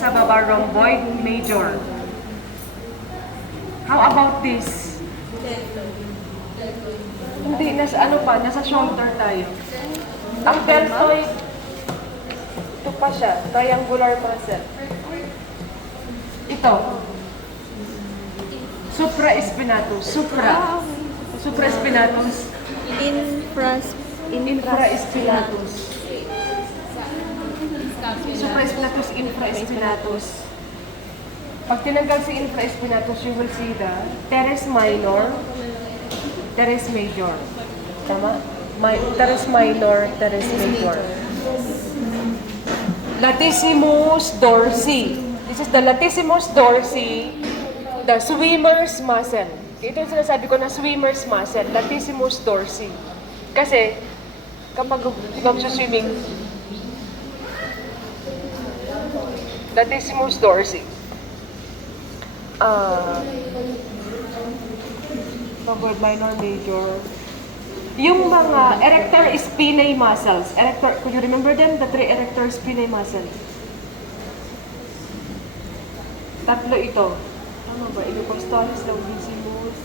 nasa baba, rhomboid major. How about this? Hindi, nasa ano pa, nasa shoulder tayo. Ang deltoid, ito pa siya, triangular muscle. Ito. Supraspinatus. Supraspinatus. Infraspinatus. Supraspinatus, infraspinatus. Pag tinanggal si infraspinatus, you will see the teres minor, teres major. Tama? Teres minor, teres major. Latissimus dorsi. This is the latissimus dorsi, the swimmer's muscle. Ito yung sinasabi ko na swimmer's muscle, latissimus dorsi. Kasi, kapag swimming, latissimus dorsi. Forward minor, major. Yung mga erector spinae muscles. Could you remember them? The three erector spinae muscles. Tatlo ito. Tama ba? Iliocostalis, longissimus.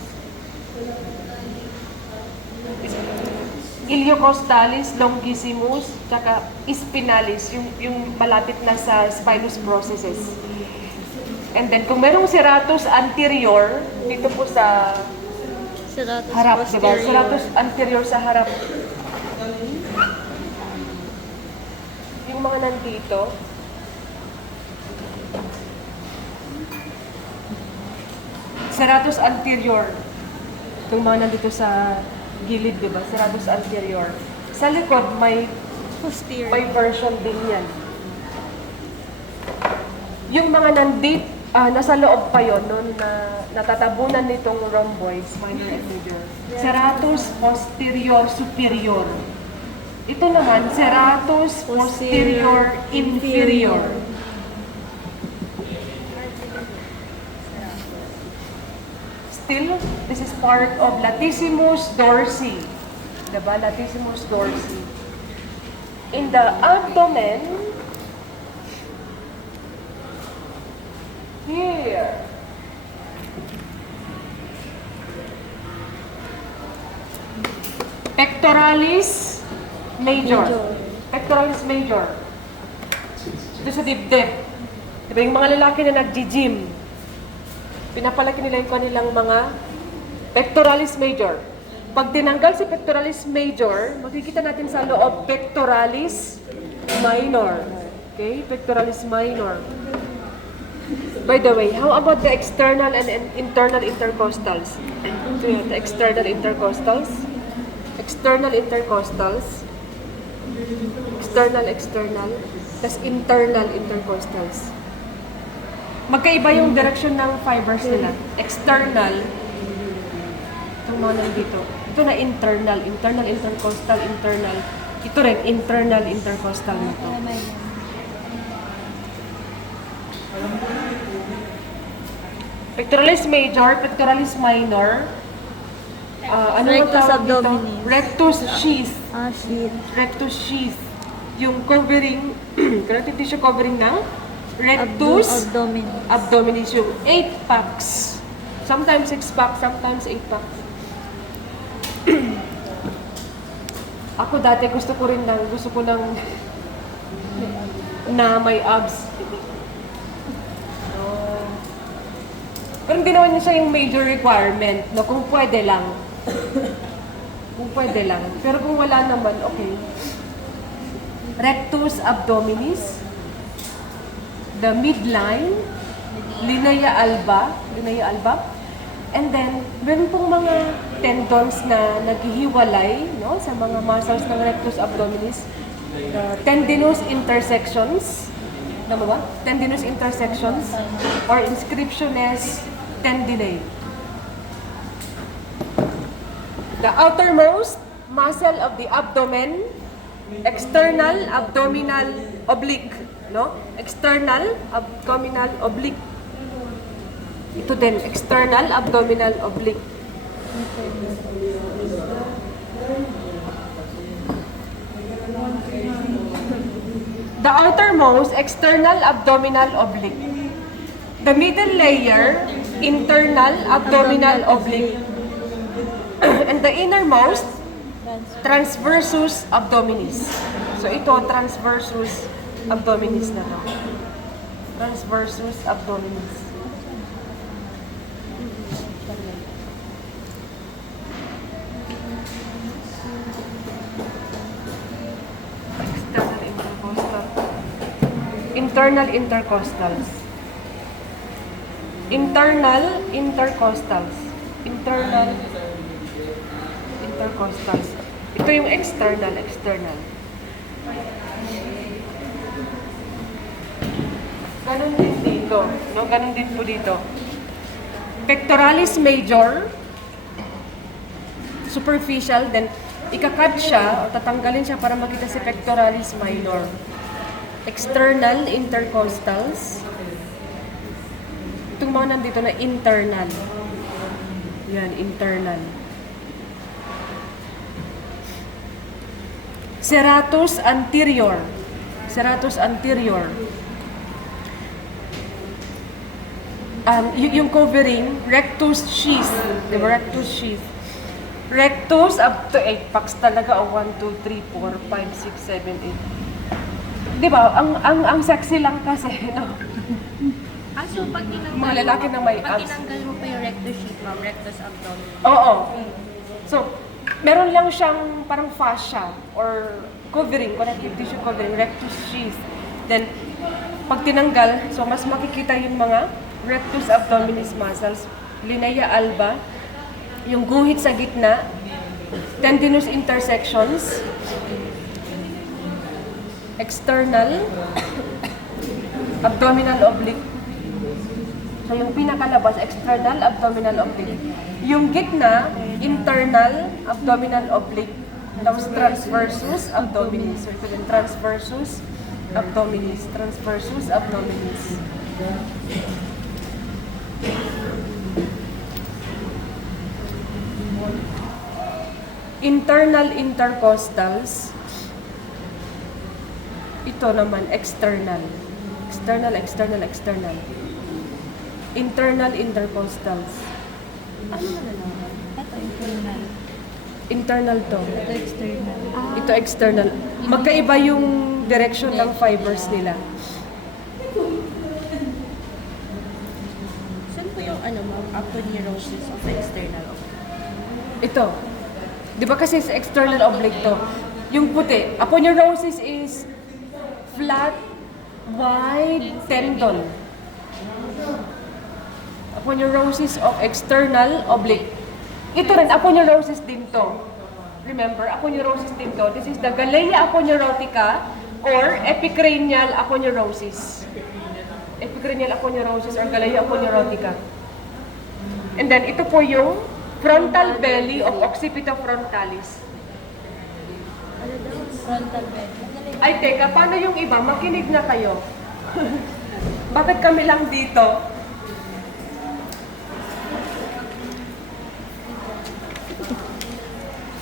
Iliocostalis, longissimus, tsaka spinalis, yung malapit na sa spinous processes. And then, kung merong serratus anterior, dito po sa harap, diba? Serratus anterior sa harap. Yung mga nandito, serratus anterior. Itong mga nandito sa gilid, diba? Serratus anterior. Sa likod, may version din yan. Yung mga nandito, nasa loob pa yun, no, na natatabunan nitong rhomboids, minor and major. Serratus posterior superior. Ito naman, serratus posterior inferior. Still, this is part of latissimus dorsi. Diba? Latissimus dorsi. In the abdomen, here. Pectoralis major. Pectoralis major. Ito sa dibdib. Diba yung mga lalaki na nag-gym, pinapalaki nila yung kanilang mga pectoralis major. Pag tinanggal si pectoralis major, makikita natin sa loob pectoralis minor. Okay? Pectoralis minor. By the way, how about the external and internal intercostals? The external intercostals. External intercostals. External. Tas internal intercostals. Magkaiba yung direction ng fibers nila. External. Itong mga nandito. Ito na internal. Internal intercostal, internal. Ito rin, internal intercostal nito. Pectoralis major, pectoralis minor. Ano Rectus abdominis. Rectus sheath. Sheath. Rectus sheath. Yung covering, connective tissue covering ng rectus abdominis. Yung 8 packs. Sometimes 6 packs, sometimes 8 packs. Ako dati gusto ko na may abs. Pero hindi naman siya yung major requirement, no? Kung pwede lang. Kung pwede lang. Pero kung wala naman, okay. Rectus abdominis, the midline, linea alba, and then, meron pong mga tendons na naghihiwalay, no? Sa mga muscles ng rectus abdominis, tendinous intersections, tama ba? Tendinous intersections, or inscriptiones tendinae. The outermost muscle of the abdomen, external abdominal oblique, no? External abdominal oblique. Ito din, external abdominal oblique. The outermost, external abdominal oblique. The middle layer, internal abdominal oblique. And the innermost, transversus abdominis. So ito, transversus abdominis na to. Transversus abdominis. External intercostal. Internal intercostals. Internal intercostals. Internal intercostals. Ito yung external. Ganon din dito. No? Ganon din po dito. Pectoralis major, superficial, then ikakat siya o tatanggalin siya para makita si pectoralis minor. External intercostals. Itong mga nandito na internal. Yan, internal. Serratus anterior. Serratus anterior. Yung covering, rectus sheath. Diba? Rectus sheath. Rectus up to 8 packs talaga. 1, 2, 3, 4, 5, 6, 7, 8. Diba? Ang sexy lang kasi, no? So pag tinanggal mga lalaki na may pag abs. tinanggal mo pa yung rectus sheath, ma'am, rectus abdomen. Oo. So, meron lang siyang parang fascia or covering, connective tissue covering, rectus sheath. Then, pag tinanggal, so mas makikita yung mga rectus abdominis muscles, linea alba, yung guhit sa gitna, tendinous intersections, external, abdominal oblique. So yung pinakalabas, external abdominal oblique. Yung gitna, internal abdominal oblique. Tapos transversus abdominis. So ito din, transversus abdominis. Transversus abdominis. Internal intercostals. Ito naman, external. External. Internal intercostals. Ano malalaman? Ito internal. Internal to. Ito external. Ito external. Magkaiba yung direction ng fibers nila. Saan po yung ma'am, aponeurosis of the external oblique? Ito. Di ba kasi sa external oblique to? Yung puti. Aponeurosis is flat, wide tendon. Aponeurosis of external oblique. Ito rin, aponeurosis din to. Remember, aponeurosis din to. This is the Galea aponeurotica or epicranial aponeurosis. Epicranial aponeurosis or Galea aponeurotica. And then, ito po yung frontal belly of occipitofrontalis. Ano daw? Frontal belly. Ay, teka, paano yung iba? Makinig na kayo. Bakit kami lang dito?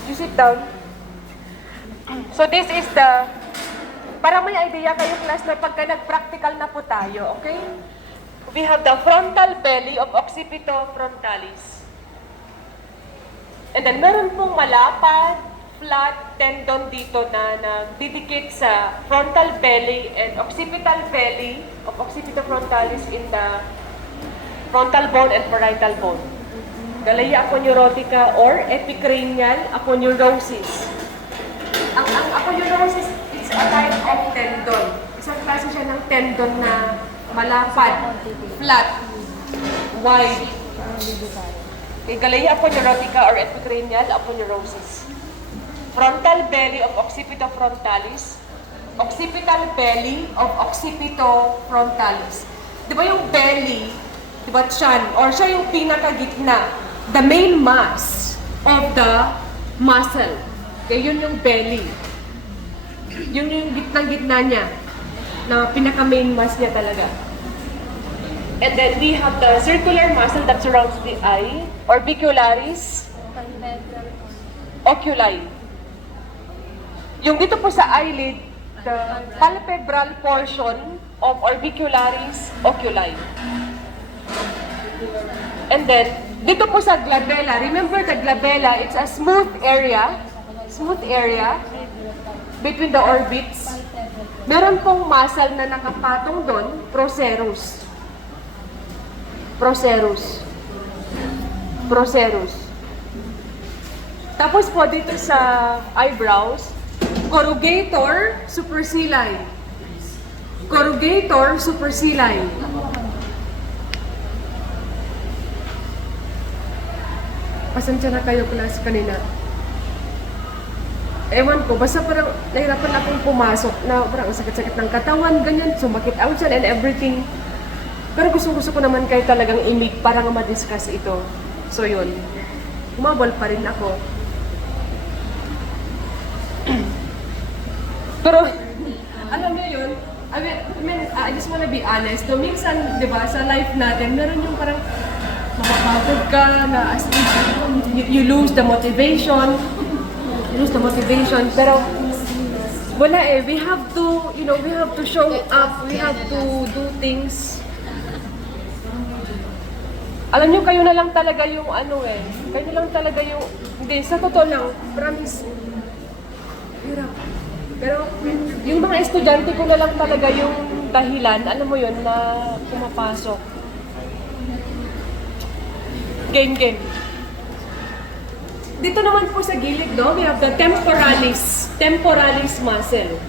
You sit down. So this is the, para may idea kayo class na pagka nag-practical na po tayo, okay? We have the frontal belly of occipitofrontalis. And then meron pong malapad, flat tendon dito na nagdidikit sa frontal belly and occipital belly of occipitofrontalis in the frontal bone and parietal bone. Galea aponeurotica or epicranial aponeurosis. Ang aponeurosis is a type of tendon. Isang klase siya ng tendon na malapad, flat, wide. Galea aponeurotica or epicranial aponeurosis. Frontal belly of occipitofrontalis. Occipital belly of occipitofrontalis. Di ba yung belly, di ba tiyan, or siya yung pinakagitna, the main mass of the muscle. Okay, yun yung belly. Yun yung gitnang-gitna niya, na pinaka-main mass niya talaga. And then we have the circular muscle that surrounds the eye, orbicularis, oculi. Yung dito po sa eyelid, the palpebral portion of orbicularis oculi. And then, dito po sa glabella, remember the glabella, it's a smooth area between the orbits. Meron pong muscle na nakapatong doon, procerus. Tapos po dito sa eyebrows, corrugator supercilii. Pasensya na kayo, class, kanina. Ewan ko, basta parang nahirapan akong pumasok na parang sakit-sakit ng katawan, ganyan, sumakit ang tiyan and everything. Pero gusto ko naman kayo talagang imig para nga ma-discuss ito. So yun, umabol pa rin ako. Pero, alam niyo yun, I just wanna be honest. So, minsan, di ba, sa life natin, meron yung parang mapapagod ka, na as you lose the motivation. Pero, wala eh. We have to, we have to show up. We have to do things. Alam nyo, kayo na lang talaga yung kayo na lang talaga yung, hindi, sa totoo lang, promise. Hirap. Pero, yung mga estudyante ko na lang talaga yung dahilan, alam mo yun, na pumapasok. Game. Dito naman po sa gilid, no, we have the temporalis muscle.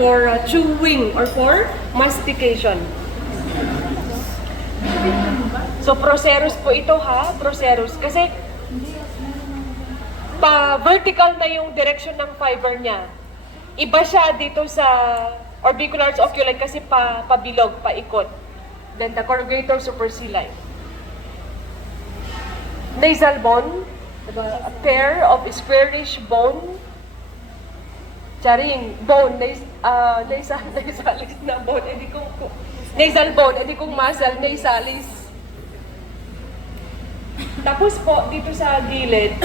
For chewing or for mastication. So, procerus po ito ha, procerus. Kasi, pa-vertical na yung direction ng fiber niya. Iba siya dito sa orbicularis oculi kasi pabilog, paikot. Then, the corrugator supercilii. Nasal bone, diba? A pair of squarish bone. Nasalis na bone. Nasal bone, edi kong muscle, nasalis. Tapos po, dito sa gilid,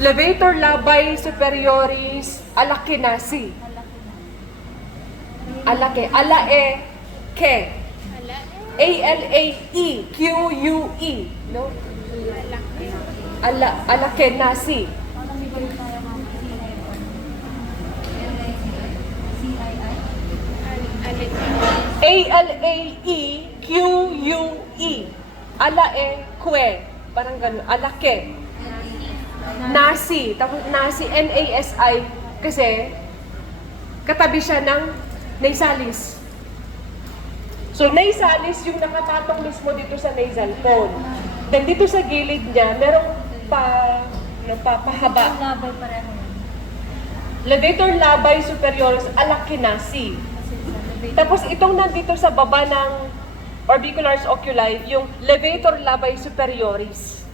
levator labii superioris alakenasi. Alae, ke. A-L-A-E-Q-U-E. No? Alakenasi. A-L-A-E-Q-U-E. Alae, kwe. Parang gano'n. Alake. Nasi. Tapos nasi, N-A-S-I. Kasi, katabi siya ng nasalis. So, nasalis yung nakapatong mismo dito sa nasal bone. Then, dito sa gilid niya, merong pahaba. Levator labii superioris alakenasi. Tapos, itong nandito sa baba ng orbicularis oculi, yung levator labii superioris.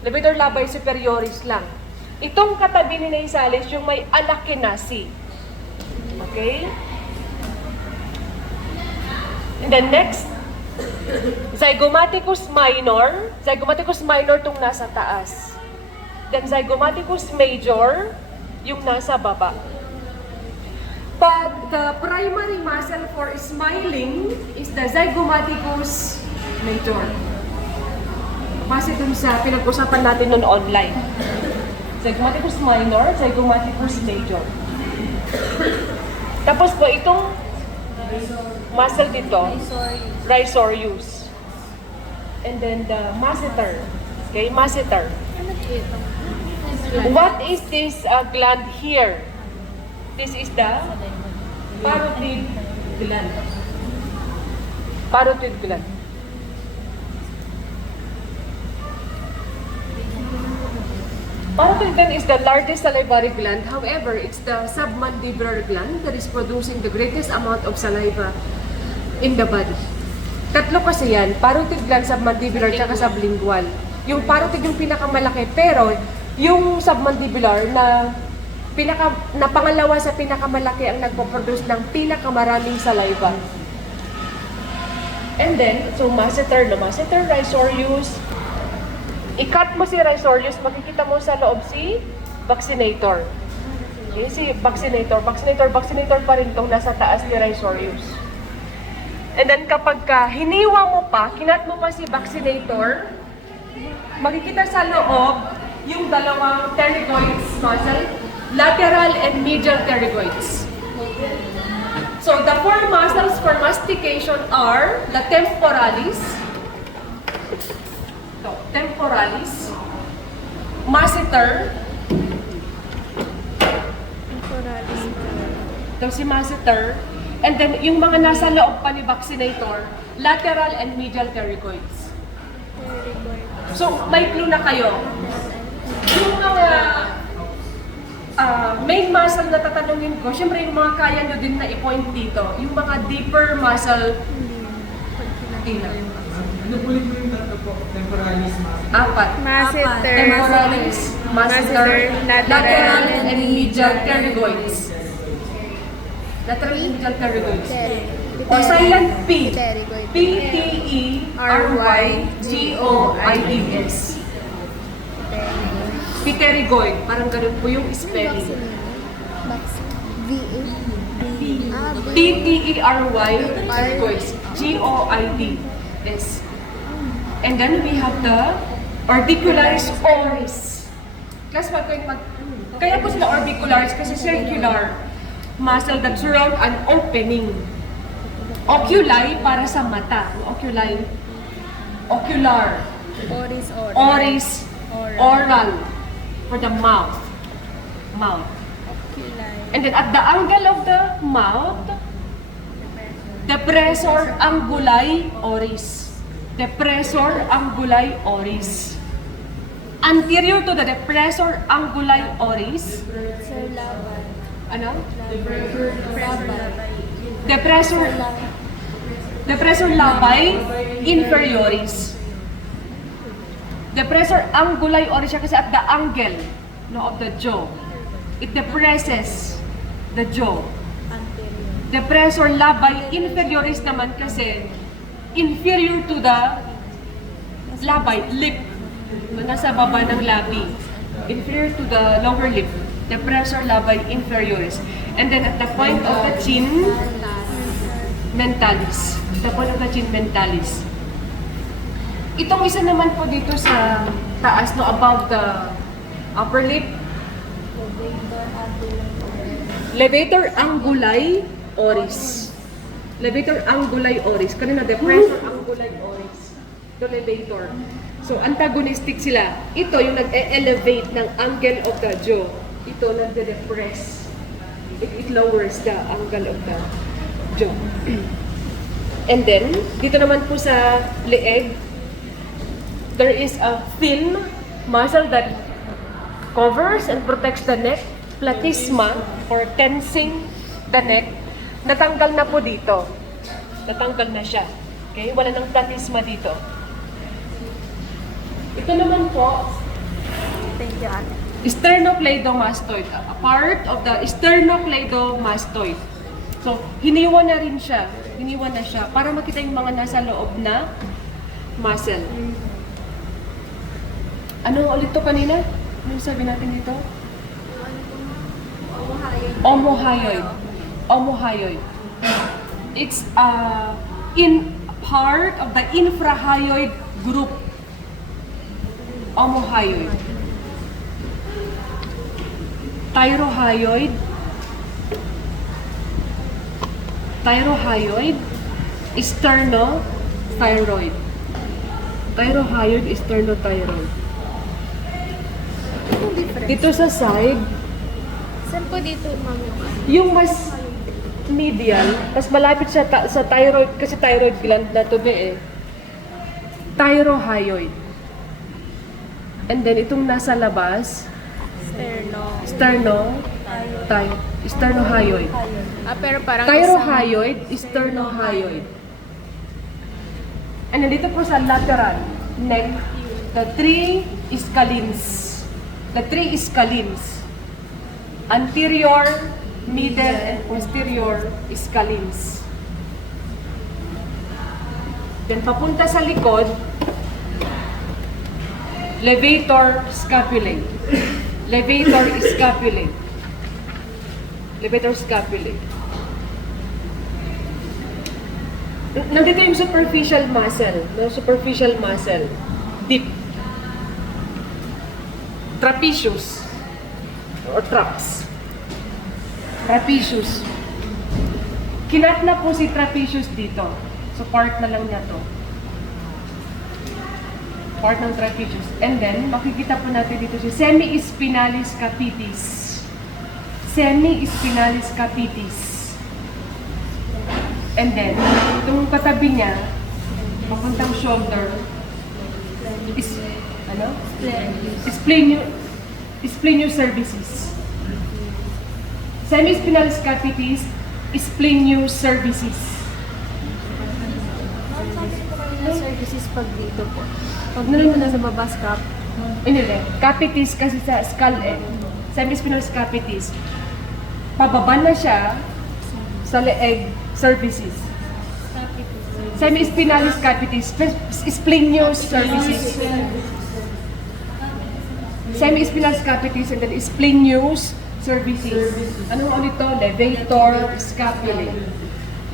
Levator labii superioris lang. Itong katabi ni nasalis, yung may alakenasi. Okay? And then next, zygomaticus minor. Zygomaticus minor itong nasa taas. Then zygomaticus major, yung nasa baba. But the primary muscle for smiling is the zygomaticus major. Base dun sa pinag-usapan natin nun online. Zygomaticus minor, zygomaticus major. Tapos po itong muscle dito, rhizorius. And then the masseter. Okay, masseter. What is this gland here? This is the parotid gland. Parotid gland. Parotid gland is the largest salivary gland. However, it's the submandibular gland that is producing the greatest amount of saliva in the body. Tatlo kasi yan, parotid gland, submandibular, tsaka sublingual. Yung parotid yung pinakamalaki, pero yung submandibular na pangalawa sa pinakamalaki ang nagpo-produce ng pinakamaraming saliva. And then, so masseter, rhizorius. I-cut mo si rhizorius, makikita mo sa loob si vaccinator. Okay, si vaccinator. Vaccinator pa rin itong nasa taas ni Rhizorius. And then kapag hiniwa mo pa, kinat mo pa si vaccinator, makikita sa loob yung dalawang pterygoids muscle, lateral and medial pterygoids. So the four muscles for mastication are the temporalis, masseter, si masseter, and then yung mga nasa loob pa ni vaccinator, lateral and medial pterygoids. So may clue na kayo. Yung mga main muscle na tatanungin ko, syempre yung mga kaya nyo din na i-point dito, yung mga deeper muscle. Ano po yung tatlo po? Temporalis, Apat. Masseter, Temporalis, masseter, lateral and medial pterygoids. Lateral and medial pterygoids. O silent P. P-T-E-R-Y-G-O-I-D-S. Pterygoid. Parang ganun po yung spelling. P-T-E-R-Y pterygoids. G-O-I-D-S. And then we have the orbicularis oris. Class, kaya po sila orbicularis kasi circular muscle that surround an opening. Oculi para sa mata. Ocular. Oris, oral. For the mouth. And then at the angle of the mouth, depressor anguli oris. Anterior to the depressor anguli oris. Ano? Depressor labi inferioris. Depressor anguli oris siya kasi at the angle of the jaw. It depresses the jaw. Depressor labi inferioris naman kasi inferior to the labi, lip. Nasa baba ng labi. Inferior to the lower lip. Depressor labi inferioris. And then at the point of the chin, mentalis. The point of the chin, mentalis. Itong isa naman po dito sa taas, no, above the upper lip. Levator anguli oris. Kanina, depressor anguli oris. Ito, levator. So, antagonistic sila. Ito yung nag-elevate ng angle of the jaw. Ito, nag-depress. It lowers the angle of the jaw. And then, dito naman po sa leeg, there is a thin muscle that covers and protects the neck, platysma, or tensing the neck. Natanggal na po dito. Natanggal na siya. Okay? Wala nang platysma dito. Ito naman po, Thank you, ate. sternocleidomastoid. A part of the sternocleidomastoid. So, hiniwa na rin siya. Hiniwa na siya para makita yung mga nasa loob na muscle. Ano ulit to kanina? Ano sabi natin dito? Omohyoid. It's in part of the infrahyoid group. Omohyoid. Thyrohyoid, sternothyroid. Sternothyroid. Anong difference? Dito sa side, Saan po dito, ma'am, yung ano? yung mas medial, mas malapit sa thyroid, kasi thyroid gland na to eh. Thyrohyoid. And then itong nasa labas, sternohyoid. Pero parang Thyrohyoid, sternohyoid. And then dito po sa lateral neck, the three scalens. Anterior, middle, and posterior scalens. Then papunta sa likod, levator scapulae. levator scapulae. Nandito yung superficial muscle, no? Superficial muscle. Deep. Trapezius. Or traps. Trapezius. Kinat na po si trapezius dito. So, part na lang niya to. Part ng trapezius. And then, makikita po natin dito si semi-spinalis capitis. Semi-spinalis capitis. And then, itong katabi niya, papuntang shoulder, is, ano? Splenius cervicis. Semi-spinalis capitis, splenius cervicis. Services pag dito po. Pag nalay mo na sa baba, scap. Hindi. Capitis kasi sa skull eh. Semi-spinalis capitis. Pababa na siya sa leeg cervicis. Semi-spinalis capitis, splenius cervicis. Semi-spinalis capitis and then splenius cervicis. Ano ulit to? Levator scapulae.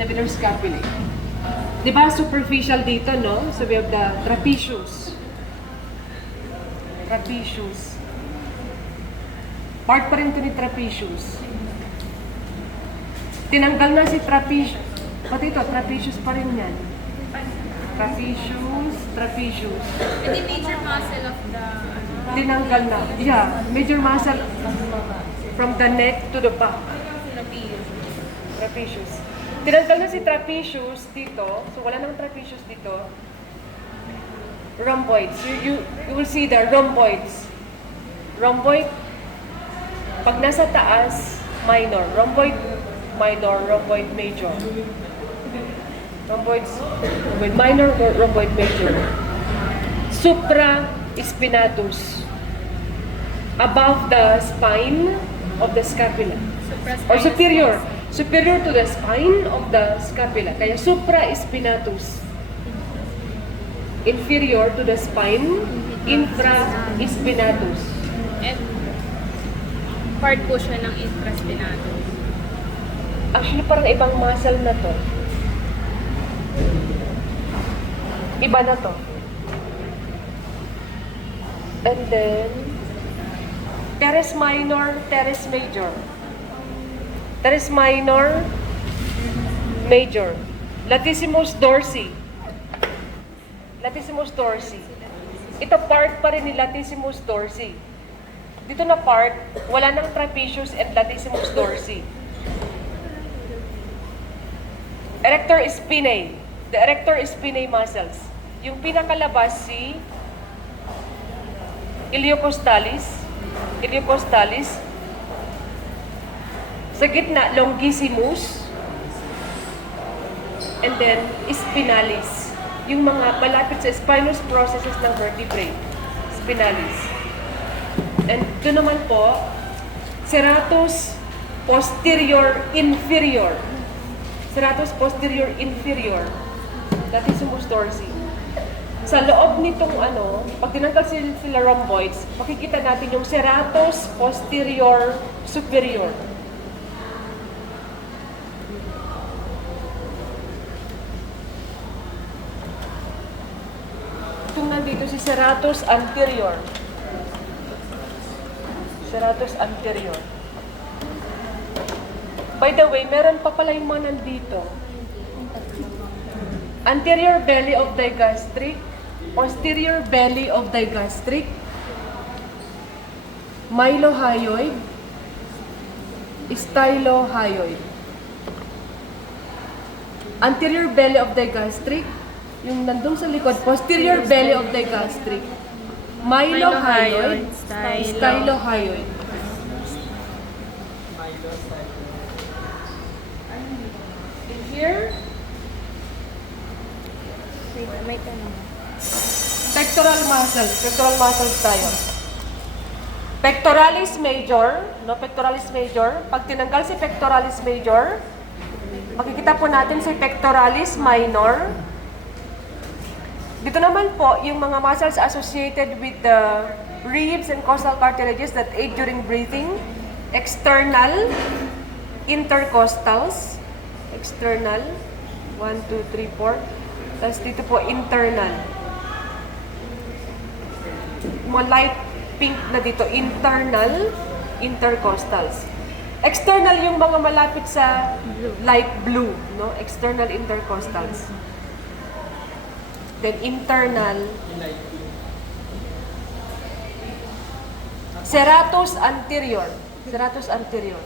Levator scapulae. Diba superficial dito, no? So we have the trapezius. Trapezius. Part pa rin ito ni trapezius. Tinanggal na si trapezius. Pati ito, trapezius pa rin yan. Trapezius, trapezius. And the major muscle of the... Tinanggal na. Yeah, major muscle from the neck to the back. Trapezius. Tinanggal na si trapezius dito. So, wala nang trapezius dito. Rhomboids. You will see the rhomboids. Rhomboid. Pag nasa taas, minor. Rhomboid minor, rhomboid major. Rhomboids, rhomboid minor, rhomboid major. Supraspinatus. Above the spine of the scapula. Or superior. Superior to the spine of the scapula. Kaya supraspinatus. Inferior to the spine, infraspinatus. And part po siya ng infraspinatus. Actually, parang ibang muscle na to. Iba na to. And then, teres minor, teres major. Teres minor, major. Latissimus dorsi. Latissimus dorsi. Ito part pa rin ni latissimus dorsi. Dito na part, wala nang trapezius and latissimus dorsi. Erector spinae. The erector spinae muscles. Yung pinakalabas si iliocostalis. Iliocostalis. Sa gitna, longissimus. And then, spinalis. Yung mga malapit sa spinous processes ng vertebrae. Spinalis. And ito naman po, serratus posterior inferior. Serratus posterior inferior. Latissimus dorsi. Sa loob nitong pag tinanggal sila rhomboids, makikita natin yung serratus posterior superior. Itong nandito si serratus anterior. Serratus anterior. By the way, meron pa pala yung mga nandito. Anterior belly of digastric, posterior belly of digastric, mylohyoid, stylohyoid. Anterior belly of digastric, yung nandun sa likod, posterior belly of digastric, mylohyoid, stylohyoid. Here, May tanong. pectoral muscles tayo. Pectoralis major, no? Pectoralis major. Pag tinanggal si pectoralis major, makikita po natin si pectoralis minor. Dito naman po, yung mga muscles associated with the ribs and costal cartilages that aid during breathing. External, intercostals, external, 1, 2, 3, 4. Tapos dito po, internal. Mga light pink na dito, internal, intercostals. External yung mga malapit sa light blue, no? External intercostals. Then internal, serratus anterior. Serratus anterior.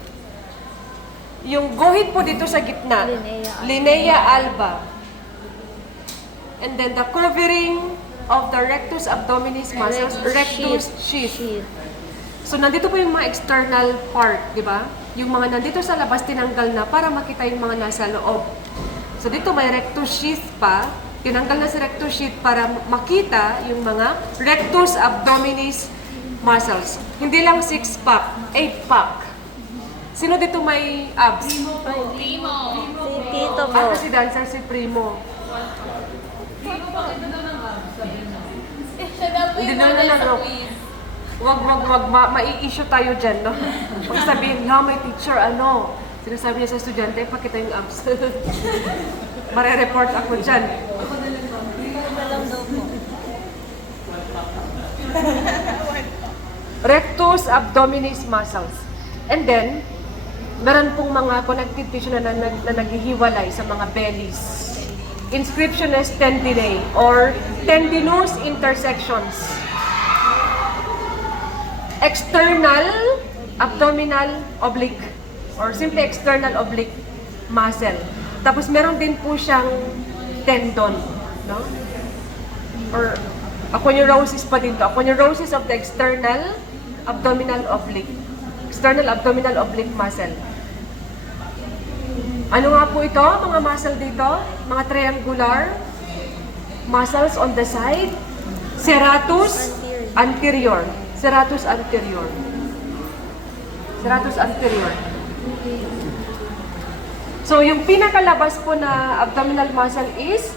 Yung guhit po dito sa gitna, linea alba. And then the covering of the rectus abdominis muscles, rectus sheath. So nandito po yung mga external part, di ba? Yung mga nandito sa labas tinanggal na para makita yung mga nasa loob. So dito may rectus sheath pa, tinanggal na si rectus sheath para makita yung mga rectus abdominis muscles. Hindi lang 6-pack, 8-pack. Sino dito may abs? Primo. Si Tito po. Ako si dancer si Primo. Hindi na lang. Wag, mai-issue tayo dyan, no? Pag sabihin, no, may teacher, ano? Sinasabi niya sa estudyante, pakita yung abs. Mare-report ako dyan. Rectus abdominis muscles. And then, meron pong mga connective tissue na naghihiwalay sa mga bellies. Inscription is tendinae or tendinous intersections. External abdominal oblique or simply external oblique muscle. Tapos meron din po siyang tendon, no? Or aponeurosis pa din to. Aponeurosis of the external abdominal oblique. External abdominal oblique muscle. Ano nga po ito? Mga muscle dito? Mga triangular muscles on the side. Serratus anterior. Serratus anterior. Serratus anterior. So, yung pinakalabas po na abdominal muscle is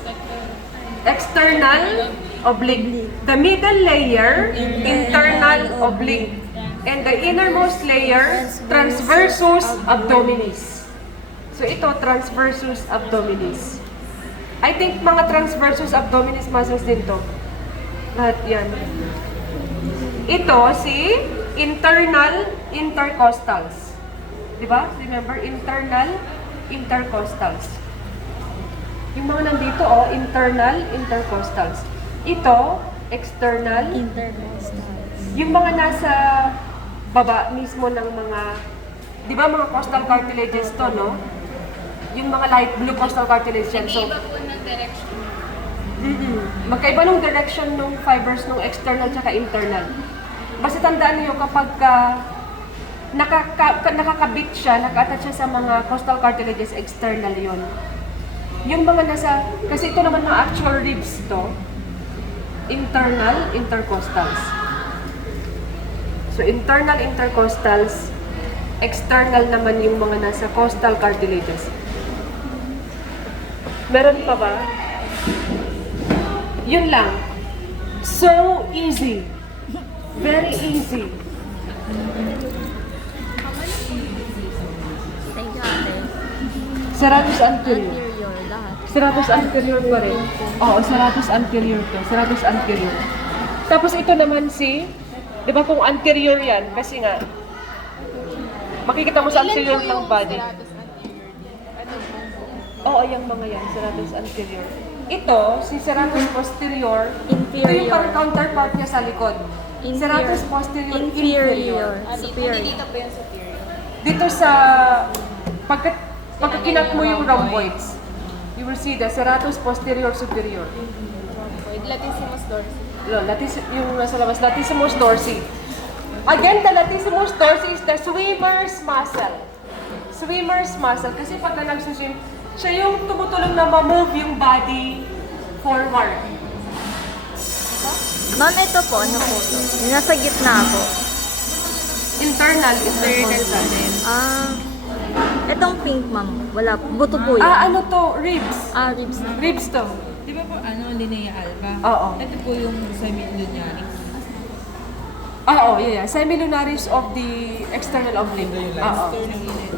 external oblique. The middle layer, internal oblique. And the innermost layer, transversus abdominis. So, ito, transversus abdominis. I think mga transversus abdominis muscles din to. Lahat yan. Ito, si internal intercostals. Diba? Remember, internal intercostals. Yung mga nandito, internal intercostals. Ito, external Intercostals. yung mga nasa baba mismo ng mga, di ba mga costal cartilages to, no? Yung mga light blue costal cartilage yan. So, Iba po ng direction. magkaiba ng direction ng fibers ng external tsaka internal. Basta tandaan niyo kapag nakakabit siya, naka-attach siya sa mga costal cartilages, external yon. Yung mga nasa, kasi ito naman mga actual ribs to, internal intercostals. So, internal intercostals, external naman yung mga nasa costal cartilages. Meron pa ba? Yun lang. So easy. Very easy. Thank you, ate. Serratus anterior. Anterior, lahat. Serratus anterior pa rin. Oo, serratus anterior to. Serratus anterior. Tapos ito naman si, di ba kung anterior yan, kasi nga, makikita mo sa anterior ng body. Oo, yung mga yan, serratus anterior. Ito, si serratus posterior, ito yung parang counterpart niya sa likod. Serratus posterior, inferior. Superior. Dito po yung superior. Dito sa, pagka kinat mo yung rhomboids, you will see the serratus posterior superior. Latissimus dorsi. Yung nasa labas, latissimus dorsi. Again, the latissimus dorsi is the swimmer's muscle. Swimmer's muscle. Kasi pag nagsuswim, siya yung tumutulong na ma-move yung body forward. Ma'am, ito po, ano po to? Yung nasa gitna po. Internal din. Itong pink, ma'am. Wala, buto po yun. Ano to? Ribs. Ribs na. Ribs to. Di ba po, linea alba? Oo. Ito po yung semi-lunyari. Yeah. Semilunaris of the external oblique. Ito yung last.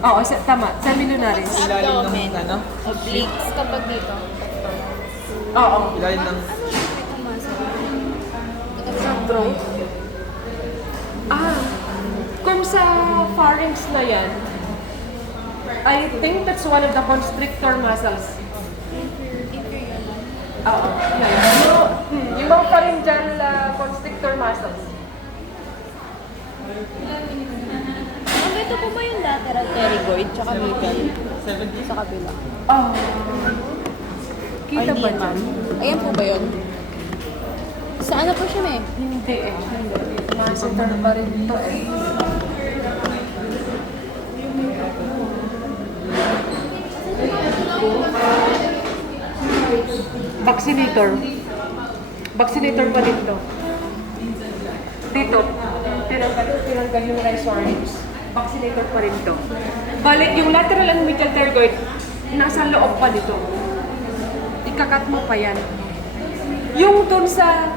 Oo, tama. Semilunaris. Sa Ilalim abdomen. ng ano? Obliques kapag dito. Oo. Ilalim ng... Sa throat. Kung sa pharynx na yan, I think that's one of the constrictor muscles. Oo. Yung mga pharyngeal constrictor muscles. Ito po ba yung lateral pterygoid tsaka medial 70? sa kabila? Kita ba ma'am? dyan? Ayan po ba yun? Sa ano po siya, eh? Hindi eh. Masenter pa rin ito eh. Vaccinator. Vaccinator pa dito. Dito. Tinanggal yung rhizomes. Vaccinator pa rin to. Balik yung lateral and medial pterygoid, nasa loob pa nito. Ikakat mo pa yan. Yung dun sa